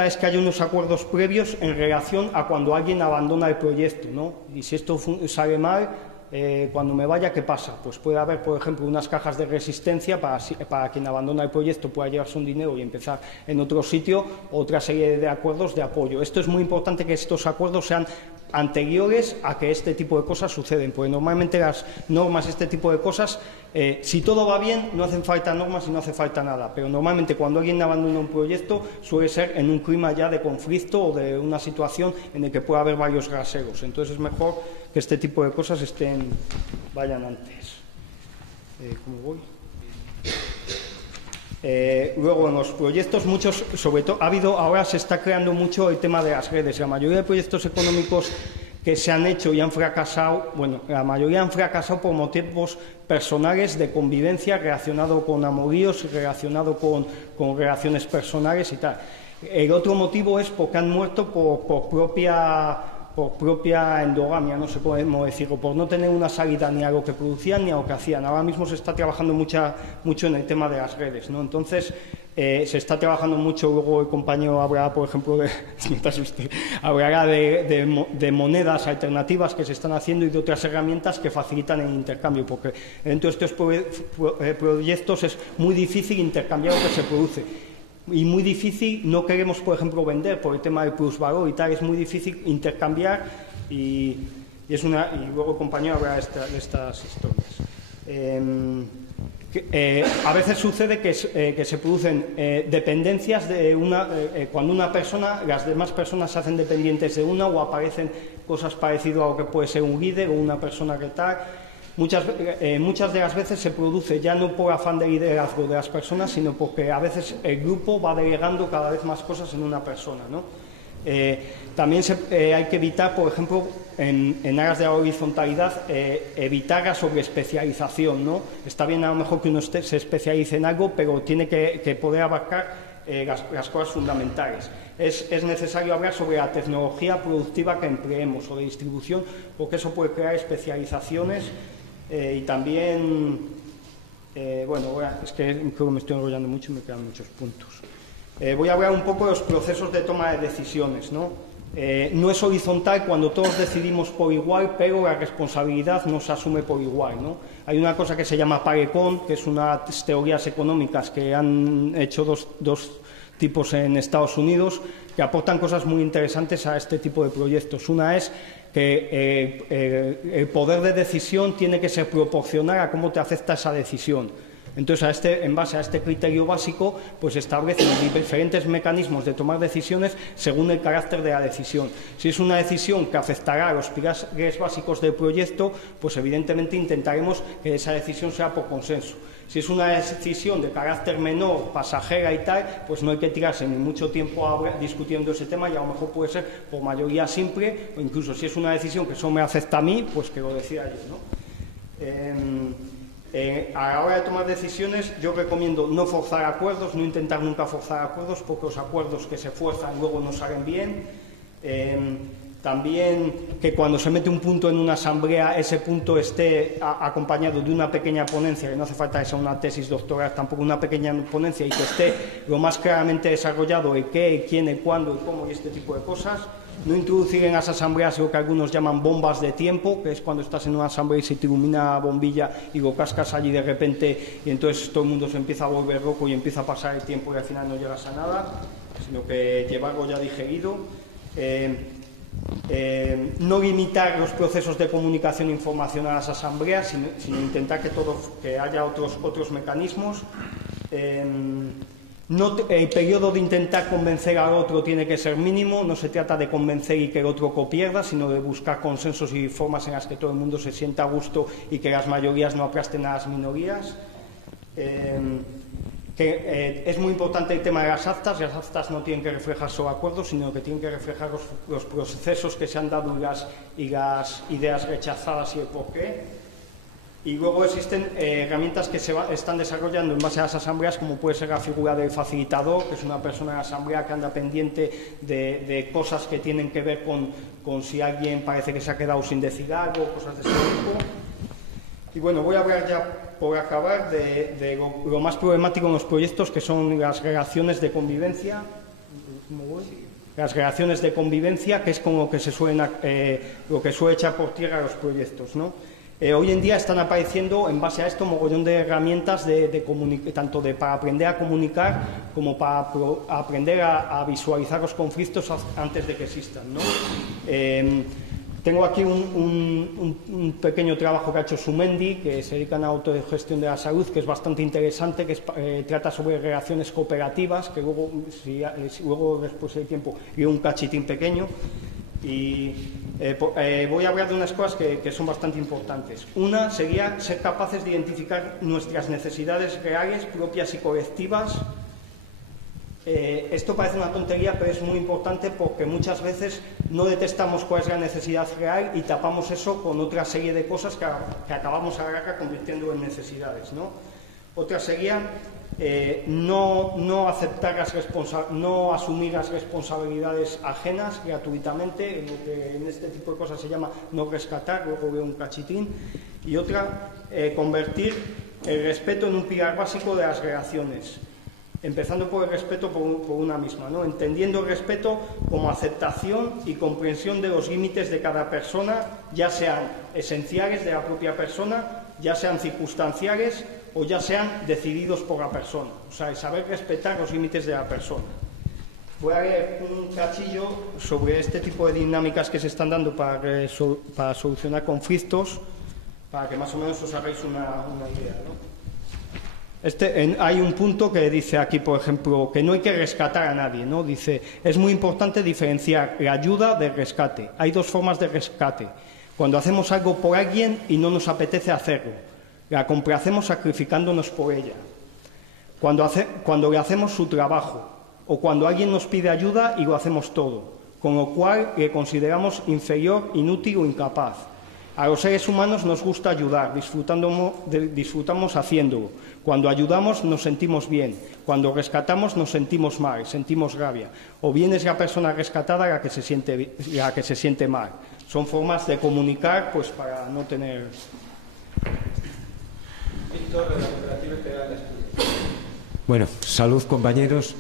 es que haya unos acuerdos previos en relación a cuando alguien abandona el proyecto, ¿no? Y si esto sale mal, cuando me vaya, ¿qué pasa? Pues puede haber, por ejemplo, unas cajas de resistencia para quien abandona el proyecto pueda llevarse un dinero y empezar en otro sitio, otra serie de acuerdos de apoyo. Esto es muy importante, que estos acuerdos sean anteriores a que este tipo de cosas suceden, porque normalmente las normas, este tipo de cosas, si todo va bien, no hacen falta normas y no hace falta nada, pero normalmente cuando alguien abandona un proyecto suele ser en un clima ya de conflicto o de una situación en la que puede haber varios raseros, entonces es mejor que este tipo de cosas vayan antes. ¿Cómo voy? Luego en los proyectos muchos, sobre todo ahora se está creando mucho el tema de las redes. La mayoría de proyectos económicos que se han hecho y han fracasado, bueno, la mayoría han fracasado por motivos personales de convivencia relacionado con amoríos, relacionado con relaciones personales y tal. El otro motivo es porque han muerto por propia endogamia, no sé cómo decirlo, por no tener una salida ni a lo que producían ni a lo que hacían. Ahora mismo se está trabajando mucho en el tema de las redes, ¿no? Entonces, se está trabajando mucho, luego el compañero hablará, por ejemplo, hablará de monedas alternativas que se están haciendo y de otras herramientas que facilitan el intercambio, porque dentro de estos proyectos es muy difícil intercambiar lo que se produce. Y muy difícil, no queremos, por ejemplo, vender por el tema del plusvalor y tal, es muy difícil intercambiar y luego el compañero habla de estas historias. A veces sucede que se producen dependencias de cuando una persona, las demás personas se hacen dependientes de una o aparecen cosas parecidas a lo que puede ser un líder o una persona que tal. Muchas de las veces se produce ya no por afán de liderazgo de las personas, sino porque a veces el grupo va delegando cada vez más cosas en una persona, ¿no? También hay que evitar, por ejemplo, en aras de la horizontalidad, evitar la sobreespecialización, ¿no? Está bien a lo mejor que uno se especialice en algo, pero tiene que poder abarcar las cosas fundamentales. Es necesario hablar sobre la tecnología productiva que empleemos o de distribución, porque eso puede crear especializaciones. Y también, bueno, es que creo que me estoy enrollando mucho y me quedan muchos puntos. Voy a hablar un poco de los procesos de toma de decisiones, ¿no? No es horizontal cuando todos decidimos por igual, pero la responsabilidad no se asume por igual, ¿no? Hay una cosa que se llama Pareton, que es unas teorías económicas que han hecho dos tipos en Estados Unidos, que aportan cosas muy interesantes a este tipo de proyectos. Una es que el poder de decisión tiene que ser proporcional a cómo te afecta esa decisión. Entonces, en base a este criterio básico, pues establecen diferentes mecanismos de tomar decisiones según el carácter de la decisión. Si es una decisión que afectará a los pilares básicos del proyecto, pues evidentemente intentaremos que esa decisión sea por consenso. Si es una decisión de carácter menor, pasajera y tal, pues no hay que tirarse ni mucho tiempo discutiendo ese tema y a lo mejor puede ser por mayoría simple, o incluso si es una decisión que solo me afecta a mí, pues que lo decida yo, ¿no? A la hora de tomar decisiones, yo recomiendo no forzar acuerdos, no intentar nunca forzar acuerdos, porque los acuerdos que se fuerzan luego no salen bien. También que cuando se mete un punto en una asamblea, ese punto esté acompañado de una pequeña ponencia, que no hace falta que sea una tesis doctoral, tampoco una pequeña ponencia, y que esté lo más claramente desarrollado el qué, el quién, el cuándo, el cómo y este tipo de cosas. No introducir en las asambleas lo que algunos llaman bombas de tiempo, que es cuando estás en una asamblea y se te ilumina la bombilla y lo cascas allí de repente y entonces todo el mundo se empieza a volver loco y empieza a pasar el tiempo y al final no llegas a nada, sino que llevarlo ya digerido. No limitar los procesos de comunicación e información a las asambleas, sino intentar que haya otros mecanismos. El periodo de intentar convencer al otro tiene que ser mínimo, no se trata de convencer y que el otro copierda, sino de buscar consensos y formas en las que todo el mundo se sienta a gusto y que las mayorías no aplasten a las minorías. Es muy importante el tema de las actas no tienen que reflejar solo acuerdos, sino que tienen que reflejar los procesos que se han dado y las ideas rechazadas y el porqué. Y luego existen herramientas que están desarrollando en base a las asambleas, como puede ser la figura del facilitador, que es una persona en la asamblea que anda pendiente de cosas que tienen que ver con si alguien parece que se ha quedado sin decir algo, cosas de ese tipo. Y bueno, voy a hablar ya por acabar de lo más problemático en los proyectos, que son las relaciones de convivencia. Las relaciones de convivencia, que es como lo que suele echar por tierra los proyectos, ¿no? Hoy en día están apareciendo, en base a esto, mogollón de herramientas tanto para aprender a comunicar como para aprender a visualizar los conflictos antes de que existan, ¿no? Tengo aquí un pequeño trabajo que ha hecho Sumendi, que se dedica a la autogestión de la salud, que es bastante interesante, que trata sobre relaciones cooperativas, que luego, luego después del tiempo, y un cachitín pequeño. Y voy a hablar de unas cosas que son bastante importantes. Una sería ser capaces de identificar nuestras necesidades reales, propias y colectivas. Esto parece una tontería, pero es muy importante porque muchas veces no detectamos cuál es la necesidad real y tapamos eso con otra serie de cosas que acabamos a la larga convirtiendo en necesidades, ¿no? Otra sería no asumir las responsabilidades ajenas gratuitamente, lo que en este tipo de cosas se llama no rescatar, luego veo un cachitín. Y otra, convertir el respeto en un pilar básico de las relaciones, empezando por el respeto por una misma, ¿no? Entendiendo el respeto como aceptación y comprensión de los límites de cada persona, ya sean esenciales de la propia persona, ya sean circunstanciales o ya sean decididos por la persona. O sea, el saber respetar los límites de la persona. Voy a leer un cachillo sobre este tipo de dinámicas que se están dando para solucionar conflictos, para que más o menos os hagáis una idea, ¿no? Hay un punto que dice aquí, por ejemplo, que no hay que rescatar a nadie, ¿no? Dice, es muy importante diferenciar la ayuda del rescate. Hay dos formas de rescate. Cuando hacemos algo por alguien y no nos apetece hacerlo, la complacemos sacrificándonos por ella. Cuando le hacemos su trabajo, o cuando alguien nos pide ayuda y lo hacemos todo, con lo cual le consideramos inferior, inútil o incapaz. A los seres humanos nos gusta ayudar, disfrutamos haciéndolo. Cuando ayudamos nos sentimos bien, cuando rescatamos nos sentimos mal, sentimos rabia. O bien es la persona rescatada la que se siente mal. Son formas de comunicar, pues para no tener... Bueno, salud, compañeros.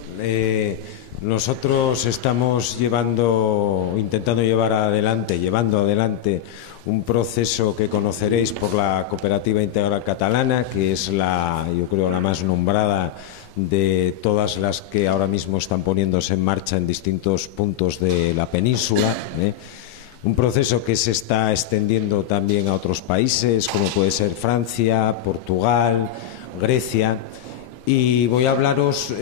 Nosotros estamos intentando llevar adelante un proceso que conoceréis por la Cooperativa Integral Catalana, que es yo creo, la más nombrada de todas las que ahora mismo están poniéndose en marcha en distintos puntos de la península, Un proceso que se está extendiendo también a otros países, como puede ser Francia, Portugal, Grecia. Y voy a hablaros,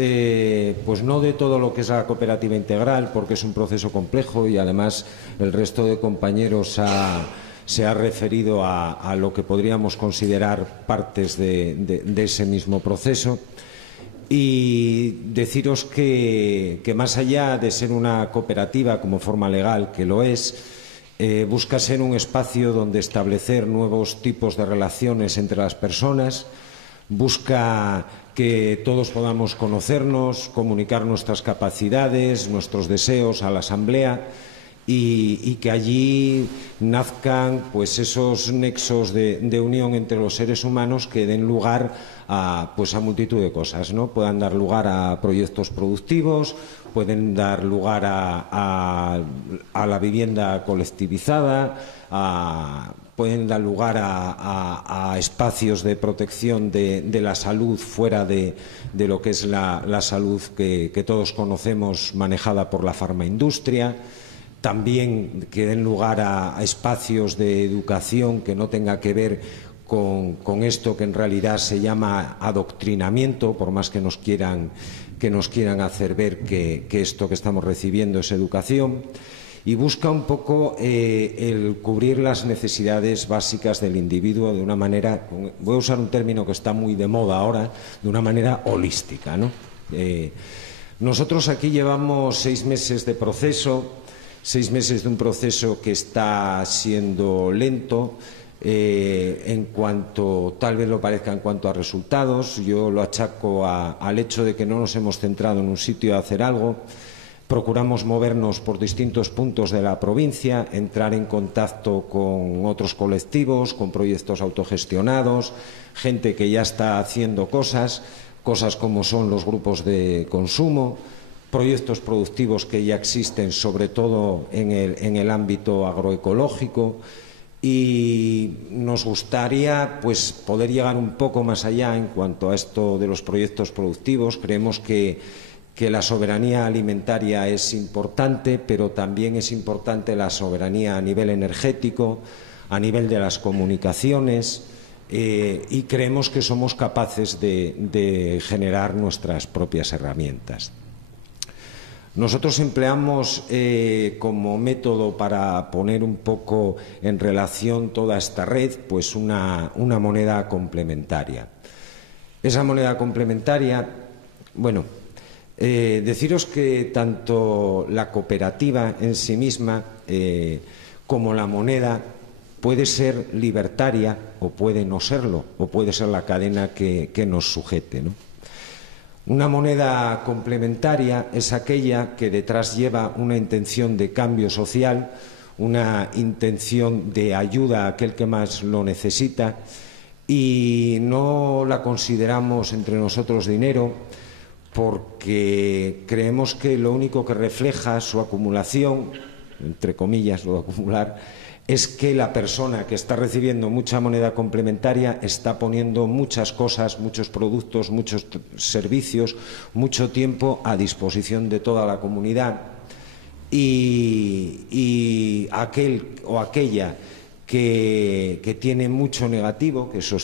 pues no de todo lo que es la cooperativa integral, porque es un proceso complejo y además el resto de compañeros se ha referido a lo que podríamos considerar partes de ese mismo proceso. Y deciros que más allá de ser una cooperativa como forma legal, que lo es, busca ser un espacio donde establecer nuevos tipos de relaciones entre las personas, busca que todos podamos conocernos, comunicar nuestras capacidades, nuestros deseos a la asamblea y que allí nazcan pues esos nexos de unión entre los seres humanos que den lugar a multitud de cosas, ¿no? Puedan dar lugar a proyectos productivos, pueden dar lugar a la vivienda colectivizada, pueden dar lugar a espacios de protección de la salud fuera de lo que es la salud que todos conocemos manejada por la farmaindustria. También que den lugar a espacios de educación que no tenga que ver con esto que en realidad se llama adoctrinamiento, por más que nos quieran hacer ver que esto que estamos recibiendo es educación. Y busca un poco el cubrir las necesidades básicas del individuo de una manera, voy a usar un término que está muy de moda ahora, de una manera holística, ¿no? Nosotros aquí llevamos 6 meses de proceso, 6 meses de un proceso que está siendo lento en cuanto, tal vez lo parezca en cuanto a resultados. Yo lo achaco al hecho de que no nos hemos centrado en un sitio a hacer algo. Procuramos movernos por distintos puntos de la provincia, entrar en contacto con otros colectivos, con proyectos autogestionados, gente que ya está haciendo cosas como son los grupos de consumo, proyectos productivos que ya existen, sobre todo en el ámbito agroecológico. Y nos gustaría pues poder llegar un poco más allá en cuanto a esto de los proyectos productivos. Creemos que que la soberanía alimentaria es importante, pero también es importante la soberanía a nivel energético, a nivel de las comunicaciones, y creemos que somos capaces de generar nuestras propias herramientas. Nosotros empleamos como método para poner un poco en relación toda esta red, pues una moneda complementaria. Esa moneda complementaria, bueno, deciros que tanto la cooperativa en sí misma como la moneda puede ser libertaria o puede no serlo, o puede ser la cadena que nos sujete, ¿no? Una moneda complementaria es aquella que detrás lleva una intención de cambio social, una intención de ayuda a aquel que más lo necesita, y no la consideramos entre nosotros dinero porque creemos que lo único que refleja su acumulación, entre comillas lo de acumular, es que la persona que está recibiendo mucha moneda complementaria está poniendo muchas cosas, muchos productos, muchos servicios, mucho tiempo a disposición de toda la comunidad, y aquel o aquella que tiene mucho negativo, que eso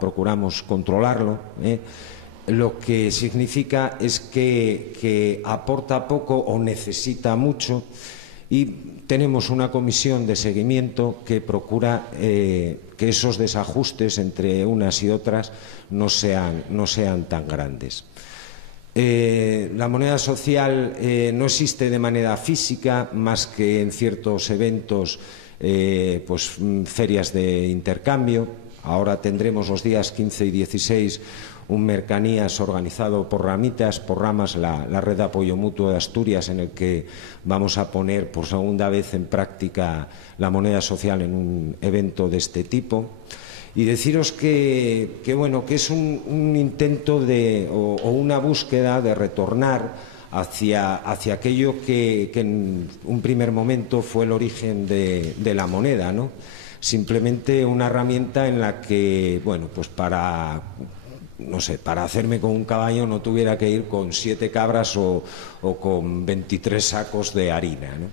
procuramos controlarlo, lo que significa es que aporta poco o necesita mucho, y tenemos una comisión de seguimiento que procura que esos desajustes entre unas y otras no sean tan grandes. La moneda social no existe de manera física más que en ciertos eventos, pues ferias de intercambio. Ahora tendremos los días 15 y 16 un Mercanías organizado por ramas, la red de apoyo mutuo de Asturias, en el que vamos a poner por segunda vez en práctica la moneda social en un evento de este tipo. Y deciros que es un intento o una búsqueda de retornar hacia aquello que en un primer momento fue el origen de la moneda, ¿no? Simplemente una herramienta en la que, bueno, pues para hacerme con un caballo no tuviera que ir con 7 cabras o con 23 sacos de harina, ¿no?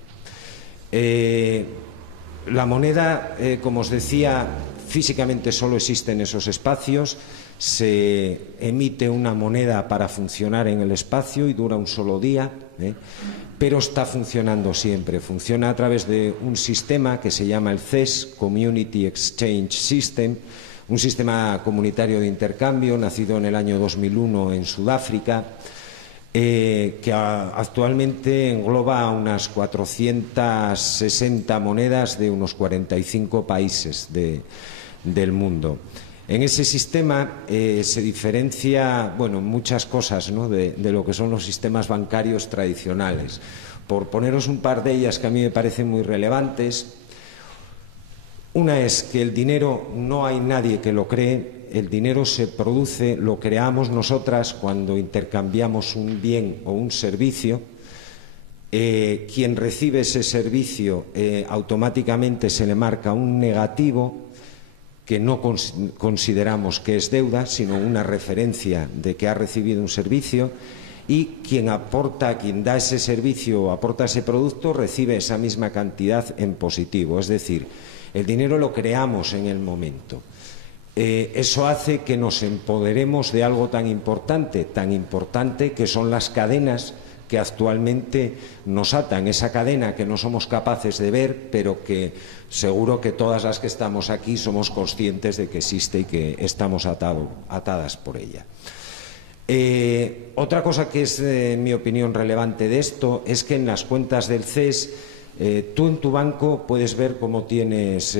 La moneda, como os decía, físicamente solo existe en esos espacios. Se emite una moneda para funcionar en el espacio y dura un solo día, pero está funcionando siempre. Funciona a través de un sistema que se llama el CES, Community Exchange System, un sistema comunitario de intercambio nacido en el año 2001 en Sudáfrica, que actualmente engloba unas 460 monedas de unos 45 países del mundo. En ese sistema se diferencia, muchas cosas, ¿no?, de lo que son los sistemas bancarios tradicionales. Por poneros un par de ellas que a mí me parecen muy relevantes. Una es que el dinero no hay nadie que lo cree, el dinero se produce, lo creamos nosotras cuando intercambiamos un bien o un servicio. Quien recibe ese servicio automáticamente se le marca un negativo que no consideramos que es deuda, sino una referencia de que ha recibido un servicio, y quien da ese servicio o aporta ese producto recibe esa misma cantidad en positivo, es decir, el dinero lo creamos en el momento. Eso hace que nos empoderemos de algo tan importante que son las cadenas que actualmente nos atan, esa cadena que no somos capaces de ver, pero que seguro que todas las que estamos aquí somos conscientes de que existe y que estamos atadas por ella. Otra cosa que es, en mi opinión, relevante de esto es que en las cuentas del CES tú en tu banco puedes ver cómo tienes,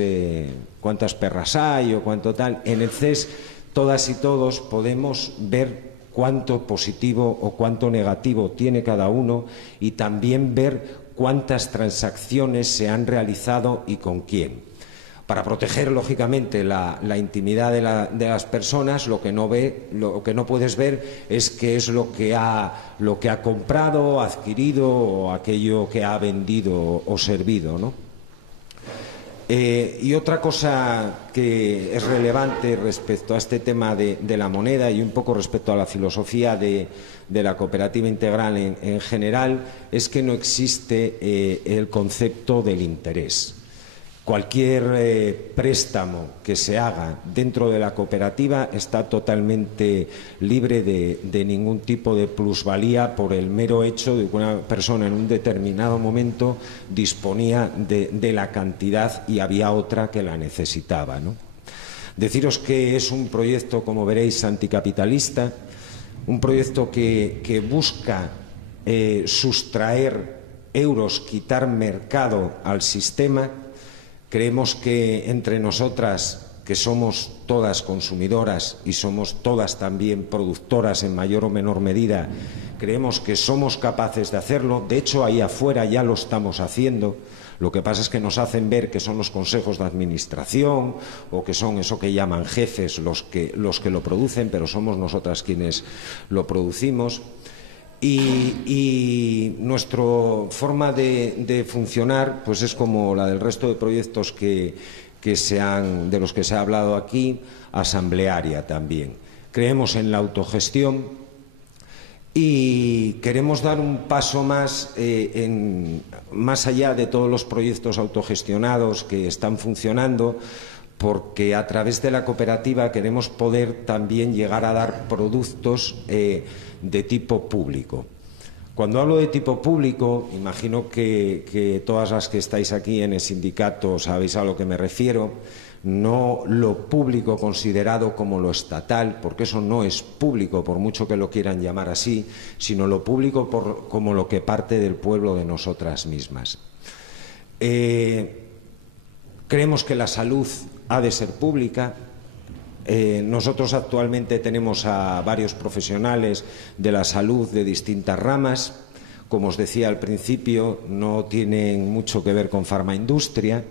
cuántas perras hay o cuánto tal. En el CES todas y todos podemos ver cuánto positivo o cuánto negativo tiene cada uno, y también ver cuántas transacciones se han realizado y con quién. Para proteger, lógicamente, la intimidad de las personas, lo que no puedes ver es qué es lo que ha comprado, adquirido, o aquello que ha vendido o servido, ¿no? Y otra cosa que es relevante respecto a este tema de la moneda y un poco respecto a la filosofía de la cooperativa integral en general es que no existe el concepto del interés. Cualquier préstamo que se haga dentro de la cooperativa está totalmente libre de ningún tipo de plusvalía por el mero hecho de que una persona en un determinado momento disponía de la cantidad y había otra que la necesitaba, ¿no? Deciros que es un proyecto, como veréis, anticapitalista, un proyecto que busca sustraer euros, quitar mercado al sistema. Creemos que entre nosotras, que somos todas consumidoras y somos todas también productoras en mayor o menor medida, creemos que somos capaces de hacerlo. De hecho, ahí afuera ya lo estamos haciendo. Lo que pasa es que nos hacen ver que son los consejos de administración o que son eso que llaman jefes los que lo producen, pero somos nosotras quienes lo producimos. Y nuestra forma de funcionar pues es como la del resto de proyectos de los que se ha hablado aquí, asamblearia también. Creemos en la autogestión y queremos dar un paso más, más allá de todos los proyectos autogestionados que están funcionando, porque a través de la cooperativa queremos poder también llegar a dar productos de tipo público. Cuando hablo de tipo público, imagino que todas las que estáis aquí en el sindicato sabéis a lo que me refiero, no lo público considerado como lo estatal, porque eso no es público, por mucho que lo quieran llamar así, sino lo público como lo que parte del pueblo de nosotras mismas. Creemos que la salud ha de ser pública. Nosotros actualmente tenemos a varios profesionales de la salud de distintas ramas. Como os decía al principio, no tienen mucho que ver con farmaindustria.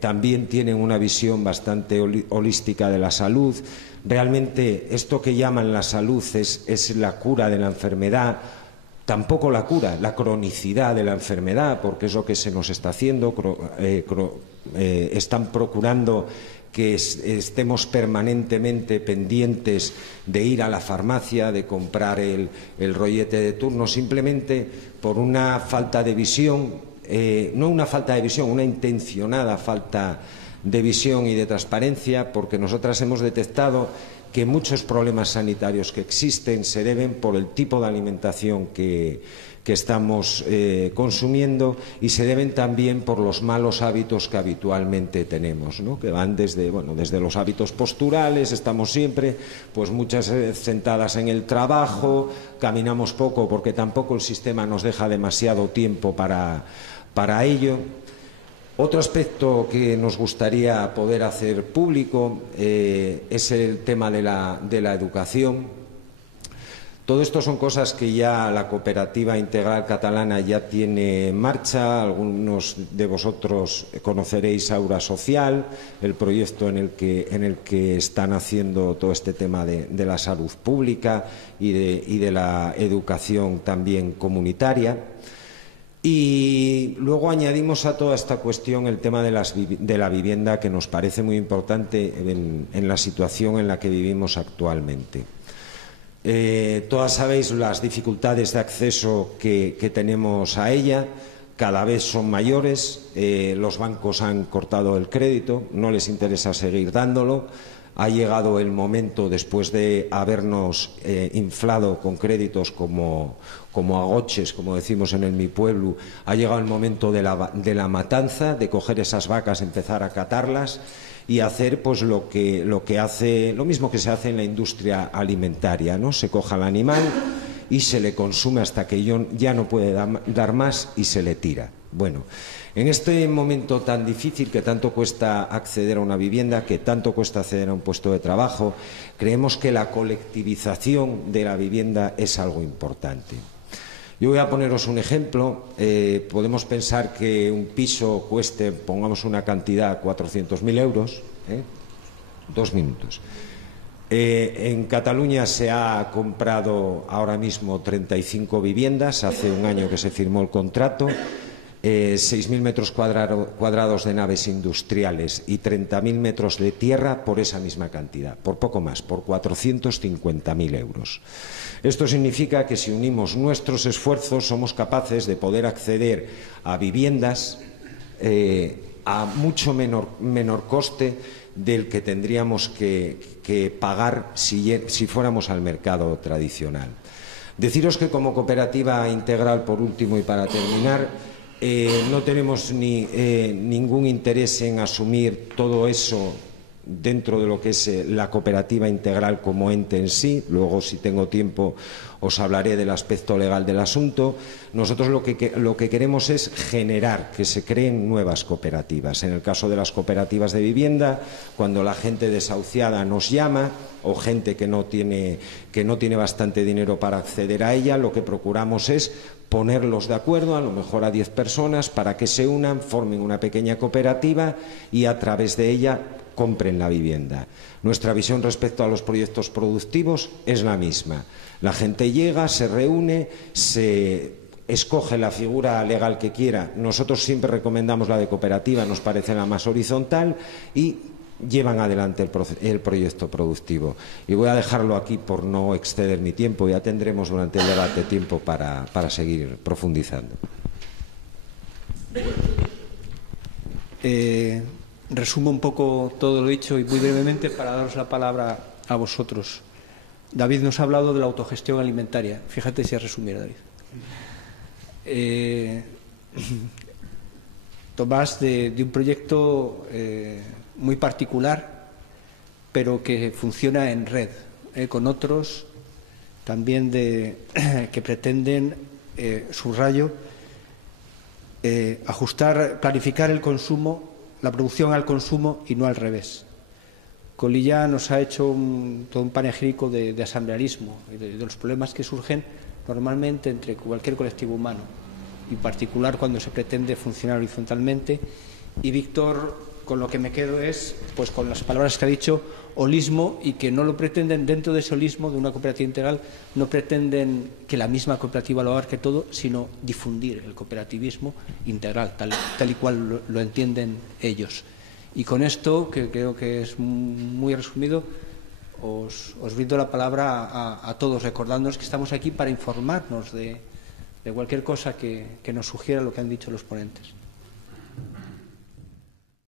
También tienen una visión bastante holística de la salud. Realmente esto que llaman la salud es la cura de la enfermedad. Tampoco la cura, la cronicidad de la enfermedad, porque es lo que se nos está haciendo. Están procurando que estemos permanentemente pendientes de ir a la farmacia, de comprar el rollete de turno, simplemente por una falta de visión, no una falta de visión, una intencionada falta de visión y de transparencia, porque nosotras hemos detectado que muchos problemas sanitarios que existen se deben por el tipo de alimentación que estamos consumiendo y se deben también por los malos hábitos que habitualmente tenemos, ¿no? Que van desde los hábitos posturales, estamos siempre pues muchas veces sentadas en el trabajo, caminamos poco porque tampoco el sistema nos deja demasiado tiempo para ello. Otro aspecto que nos gustaría poder hacer público es el tema de la educación. Todo esto son cosas que ya la Cooperativa Integral Catalana ya tiene en marcha. Algunos de vosotros conoceréis Aura Social, el proyecto en el que están haciendo todo este tema de la salud pública y de la educación también comunitaria. Y luego añadimos a toda esta cuestión el tema de la vivienda, que nos parece muy importante en la situación en la que vivimos actualmente. Todas sabéis las dificultades de acceso que tenemos a ella, cada vez son mayores, los bancos han cortado el crédito, no les interesa seguir dándolo. Ha llegado el momento, después de habernos inflado con créditos como agoches, como decimos en mi pueblo, ha llegado el momento de la matanza, de coger esas vacas, empezar a catarlas y hacer pues lo mismo que se hace en la industria alimentaria, ¿no? Se coja al animal y se le consume hasta que ya no puede dar más y se le tira. Bueno, en este momento tan difícil, que tanto cuesta acceder a una vivienda, que tanto cuesta acceder a un puesto de trabajo, creemos que la colectivización de la vivienda es algo importante. Yo voy a poneros un ejemplo. Podemos pensar que un piso cueste, pongamos una cantidad, 400.000 euros. 2 minutos. En Cataluña se ha comprado ahora mismo 35 viviendas, hace un año que se firmó el contrato. 6.000 metros cuadrados de naves industriales y 30.000 metros de tierra por esa misma cantidad, por poco más, por 450.000 euros. Esto significa que si unimos nuestros esfuerzos somos capaces de poder acceder a viviendas a mucho menor coste del que tendríamos que pagar si fuéramos al mercado tradicional. Deciros que como cooperativa integral, por último y para terminar, no tenemos ningún interés en asumir todo eso dentro de lo que es la cooperativa integral como ente en sí. Luego, si tengo tiempo, os hablaré del aspecto legal del asunto. Nosotros lo que queremos es generar que se creen nuevas cooperativas. En el caso de las cooperativas de vivienda, cuando la gente desahuciada nos llama o gente que no tiene bastante dinero para acceder a ella, lo que procuramos es ponerlos de acuerdo, a lo mejor a 10 personas, para que se unan, formen una pequeña cooperativa y a través de ella compren la vivienda. Nuestra visión respecto a los proyectos productivos es la misma. La gente llega, se reúne, se escoge la figura legal que quiera. Nosotros siempre recomendamos la de cooperativa, nos parece la más horizontal, y llevan adelante el proyecto productivo. Y voy a dejarlo aquí por no exceder mi tiempo. Ya tendremos durante el debate tiempo para seguir profundizando. Resumo un poco todo lo dicho y muy brevemente para daros la palabra a vosotros. David nos ha hablado de la autogestión alimentaria. Fíjate si has resumido, David. Tomás de un proyecto muy particular, pero que funciona en red, con otros también que pretenden, subrayo, planificar el consumo, la producción al consumo y no al revés. Colilla nos ha hecho todo un panegírico de asamblearismo y de los problemas que surgen normalmente entre cualquier colectivo humano, en particular cuando se pretende funcionar horizontalmente. Y Víctor, con lo que me quedo es, pues con las palabras que ha dicho, holismo, y que no lo pretenden dentro de ese holismo de una cooperativa integral, no pretenden que la misma cooperativa lo abarque todo, sino difundir el cooperativismo integral, tal y cual lo entienden ellos. Y con esto, que creo que es muy resumido, os brindo la palabra a todos, recordándonos que estamos aquí para informarnos de cualquier cosa que nos sugiera lo que han dicho los ponentes.